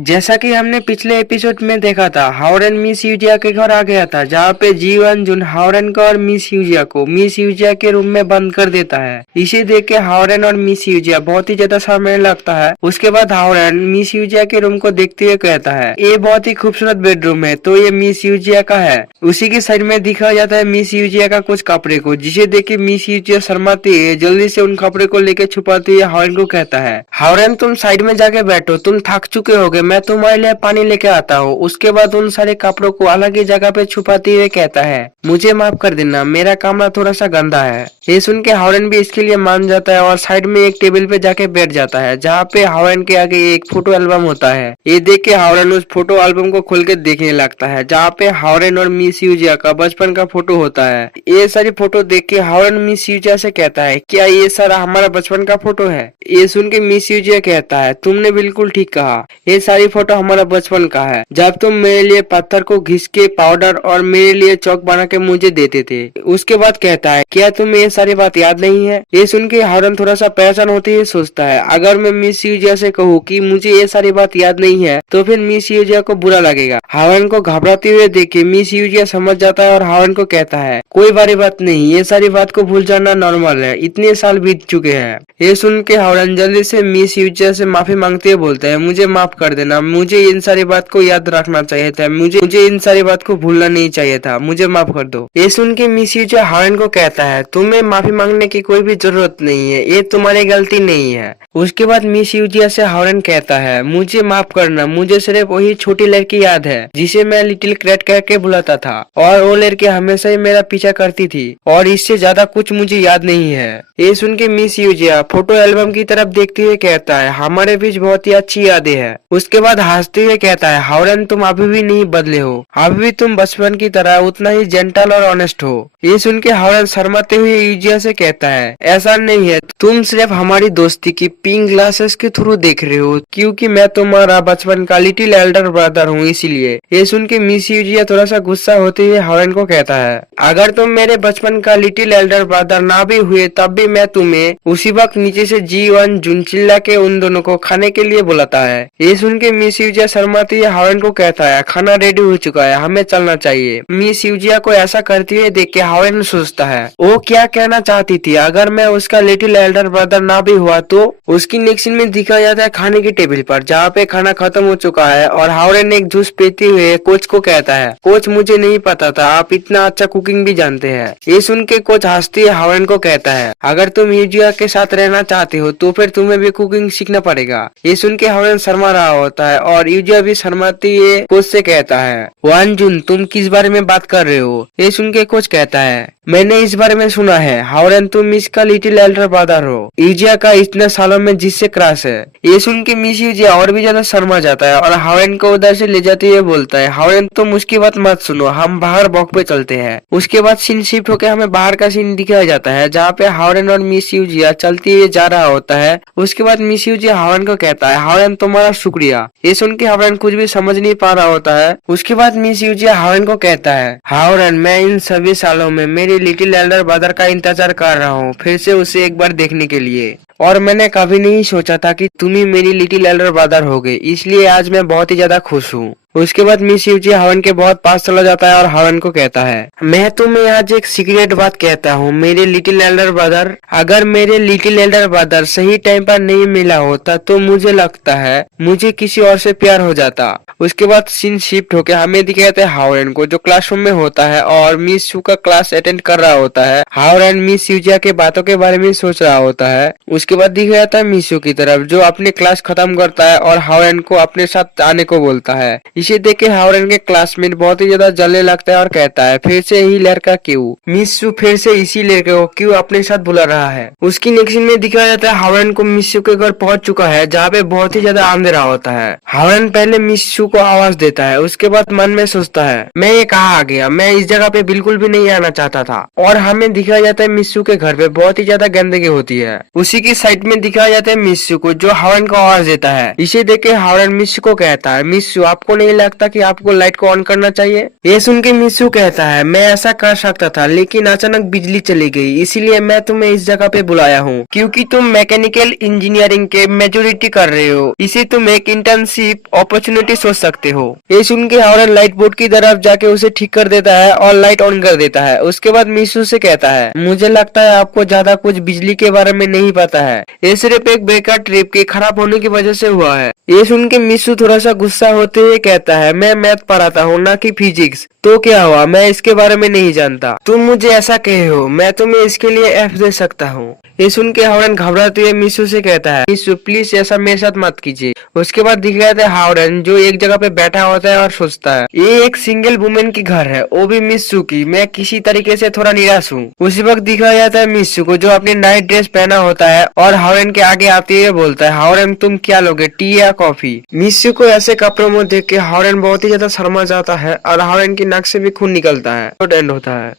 जैसा कि हमने पिछले एपिसोड में देखा था, हावरेन मिस यूजिया के घर आ गया था, जहाँ पे जीवन जुन हावरेन को और मिस यूजिया के रूम में बंद कर देता है। इसे देख के हावरेन और मिस यूजिया बहुत ही ज्यादा शर्माने लगता है। उसके बाद हावरेन मिस यूजिया के रूम को देखते हुए कहता है, ये बहुत ही खूबसूरत बेडरूम है, तो ये मिस यूजिया का है। उसी के साइड में दिखाया जाता है मिस यूजिया का कुछ कपड़े को, जिसे देख के मिस यूजिया शर्माती है। जल्दी से उन कपड़े को लेकर छुपाती है हावरेन को कहता है, हावरेन तुम साइड में जाके बैठो, तुम थक चुके होगे, मैं तुम्हारे लिए पानी लेके आता हूँ। उसके बाद उन सारे कपड़ों को अलग ही जगह पे छुपाते हुए कहता है, मुझे माफ कर देना, मेरा कमरा थोड़ा सा गंदा है। ये सुन के हावरेन भी इसके लिए मान जाता है और साइड में एक टेबल पे जाके बैठ जाता है, जहाँ पे हावरेन के आगे एक फोटो एल्बम होता है। ये देख के हावरेन उस फोटो एल्बम को खोल के देखने लगता है, जहाँ पे हावरेन और मिस यूजिया का बचपन का फोटो होता है। ये सारी फोटो देख के हावरेन मिस यूजिया से कहता है, क्या ये सारा हमारा बचपन का फोटो है? ये सुन के मिस यूजिया कहता है, तुमने बिल्कुल ठीक कहा, ये सारी फोटो हमारा बचपन का है, जब तुम मेरे लिए पत्थर को घिस के पाउडर और मेरे लिए चौक बना के मुझे देते थे। उसके बाद कहता है, क्या तुम्हें ये सारी बात याद नहीं है? ये सुन के हावरेन थोड़ा सा परेशान होते ही सोचता है, अगर मैं मिस यूजिया से कहूँ कि मुझे ये सारी बात याद नहीं है तो फिर मिस यूजिया को बुरा लगेगा। हावरेन को घबराते हुए देख के मिस यूजिया समझ जाता है और हावरेन को कहता है, कोई बड़ी बात नहीं, ये सारी बात को भूल जाना नॉर्मल है, इतने साल बीत चुके हैं। ये सुन के हावरेन जल्दी से मिस यूजिया से माफी मांगते हुए बोलता है, मुझे माफ कर देना, मुझे इन सारी बात को याद रखना चाहिए था, मुझे इन सारी बात को भूलना नहीं चाहिए था, मुझे माफ कर दो। ये सुन के मिस यूजिया हावरेन को कहता है, तुम्हें माफी मांगने की कोई भी जरूरत नहीं है, ये तुम्हारी गलती नहीं है। उसके बाद मिस यूजिया से हावरेन कहता है, मुझे माफ करना, मुझे सिर्फ वही छोटी लड़की याद है जिसे मैं लिटिल क्रेट कह के बुलाता था, और वो लड़की हमेशा ही मेरा पीछा करती थी, और इससे ज्यादा कुछ मुझे याद नहीं है। ये सुन के मिस यूजिया फोटो एल्बम की तरफ देखते हुए कहता है, हमारे बीच बहुत ही अच्छी यादें हैं। उसके बाद हंसते हुए कहता है, हावरेन तुम अभी भी नहीं बदले हो, अभी भी तुम बचपन की तरह उतना ही जेंटल और ऑनेस्ट हो। ये सुन के हावरेन शर्माते हुए यूजिया से कहता है, ऐसा नहीं है, तुम सिर्फ हमारी दोस्ती की पिंक ग्लासेस के थ्रू देख रहे हो, क्योंकि मैं तुम्हारा बचपन का लिटिल एल्डर ब्रदर हूँ, इसीलिए। ये सुन के मिस यूजिया थोड़ा सा गुस्सा होते हुए हावरेन को कहता है, अगर तुम मेरे बचपन का लिटिल एल्डर ब्रदर ना भी हुए तब भी मैं तुम्हें उसी वक्त नीचे से जीवन जुन चिल्ला के उन दोनों को खाने के लिए बुलाता है। ये सुन के मिस यूजिया शर्माते हुए हावरेन को कहता है, खाना रेडी हो चुका है, हमें चलना चाहिए। मिस यूजिया को ऐसा करते हुए देख के हावरेन सोचता है, वो क्या कहना चाहती थी, अगर मैं उसका लिटिल एल्डर ब्रदर ना भी हुआ तो। उसकी नेक्स्ट सीन में दिखाया जाता है खाने की टेबल पर, जहाँ पे खाना खत्म हो चुका है और हावरेन एक जूस पीते हुए कोच को कहता है, कोच मुझे नहीं पता था आप इतना अच्छा कुकिंग भी जानते हैं। ये सुन के कोच हंसते हुए हावरेन को कहता है, अगर तुम यूजिया के साथ रहना चाहते हो तो फिर तुम्हें भी कुकिंग सीखना पड़ेगा। ये सुन के हावरेन शर्मा रहा होता है और यूजिया भी शर्माते हुए कोच से कहता है, वन जुन तुम किस बारे में बात कर रहे हो? ये सुन के कोच कहता है, मैंने इस बारे में सुना है, हावरेन तुम इसका लिटिल एल्डर ब्रदर हो, यूजिया का इतने सालों में जिससे क्रश है। ये सुन के मिस यूजिया और भी ज्यादा शर्मा जाता है और हावरेन को उधर से ले जाते हुए बोलता है, हावरेन तुम उसकी बात मत सुनो, हम बाहर वॉक पे चलते हैं। उसके बाद सीन शिफ्ट होकर हमें बाहर का सीन दिखाया जाता है, जहाँ पे हावरेन और मिस यूजिया चलते हुए जा रहा होता है। उसके बाद मिस यूजिया हावरेन को कहता है, हावरेन तुम्हारा शुक्रिया। ये सुन के हावरेन कुछ भी समझ नहीं पा रहा होता है। उसके बाद मिस यूजिया हावरेन को कहता है, हावरेन मैं इन सभी सालों में मेरी लिटिल एल्डर ब्रदर का इंतजार कर रहा हूँ, फिर से उसे एक बार देखने के लिए, और मैंने कभी नहीं सोचा था कि तुम ही मेरी लिटिल एल्डर ब्रदर होगे, इसलिए आज मैं बहुत ही ज्यादा खुश हूँ। उसके बाद मिस यूजिया हावरेन के बहुत पास चला जाता है और हावरेन को कहता है, मैं तुम्हें आज एक सीक्रेट बात कहता हूँ मेरे लिटिल एल्डर ब्रदर, अगर मेरे लिटिल एल्डर ब्रदर सही टाइम पर नहीं मिला होता तो मुझे लगता है मुझे किसी और से प्यार हो जाता। उसके बाद सीन शिफ्ट होकर हमें दिखाते हैं हावरेन को, जो क्लासरूम में होता है और मिस यू का क्लास अटेंड कर रहा होता है। हावरेन मिस यूजिया के बातों के बारे में सोच रहा होता है। उसके बाद दिखाया जाता है मिस यू की तरफ, जो अपनी क्लास खत्म करता है और हावरेन को अपने साथ आने को बोलता है। इसे देख के हावरेन के क्लासमेट बहुत ही ज्यादा जलने लगता है और कहता है, फिर से यही लड़का क्यों? मिस यू फिर से इसी लड़के को क्यों अपने साथ बुला रहा है? उसकी नेक्स्ट सीन में दिखाया जाता है हावरेन को मिस यू के घर पहुंच चुका है, जहाँ पे बहुत ही ज्यादा अंधेरा होता है। हावरेन पहले मिस यू को आवाज देता है, उसके बाद मन में सोचता है, मैं ये कहाँ आ गया, मैं इस जगह पे बिल्कुल भी नहीं आना चाहता था। और हमें दिखाया जाता है मिस यू के घर पे बहुत ही ज्यादा गंदगी होती है। उसी की साइड में दिखाया जाता है मिस यू को, जो हावरेन को आवाज देता है। इसे देख के हावरेन मिस यू को कहता है, मिस यू आपको नहीं नहीं लगता कि आपको लाइट को ऑन करना चाहिए? ये सुन के मित्सु कहता है, मैं ऐसा कर सकता था लेकिन अचानक बिजली चली गई, इसीलिए मैं तुम्हें इस जगह पे बुलाया हूँ क्योंकि तुम मैकेनिकल इंजीनियरिंग के मेजोरिटी कर रहे हो, इसे तुम एक इंटर्नशिप अपॉर्चुनिटी सोच सकते हो। ये सुन के हावरन लाइट बोर्ड की तरफ जाके उसे ठीक कर देता है और लाइट ऑन कर देता है। उसके बाद मित्सु से कहता है, मुझे लगता है आपको ज्यादा कुछ बिजली के बारे में नहीं पता है, ये सिर्फ एक ब्रेकर ट्रिप के खराब होने की वजह से हुआ है। ये सुन के मित्सु थोड़ा सा गुस्सा होते हुए कहता है, मैं मैथ पढ़ाता हूँ ना कि फिजिक्स, तो क्या हुआ, मैं इसके बारे में नहीं जानता। तुम मुझे ऐसा कहे हो, मैं तुम्हें इसके लिए एफ दे सकता हूँ। ये सुन के हावरन घबराते हुए मित्सु से कहता है, मित्सु प्लीज ऐसा मेरे साथ मत कीजिए। उसके बाद दिखाता है हावरन जो एक जगह पे बैठा होता है और सोचता है, ये एक सिंगल वुमेन की घर है, वो भी मित्सु की, मैं किसी तरीके से थोड़ा निराश हूँ। उसी वक्त दिखाया जाता है मित्सु को जो अपनी नाइट ड्रेस पहना होता है और हावरन के आगे आते हुए बोलता है, हावरन तुम क्या लोगे, टी या कॉफी? मित्सु को ऐसे कपड़ों में देख के हावरन बहुत ही ज्यादा शर्मा जाता है और हावरन की नाक से भी खून निकलता है और एंड होता है।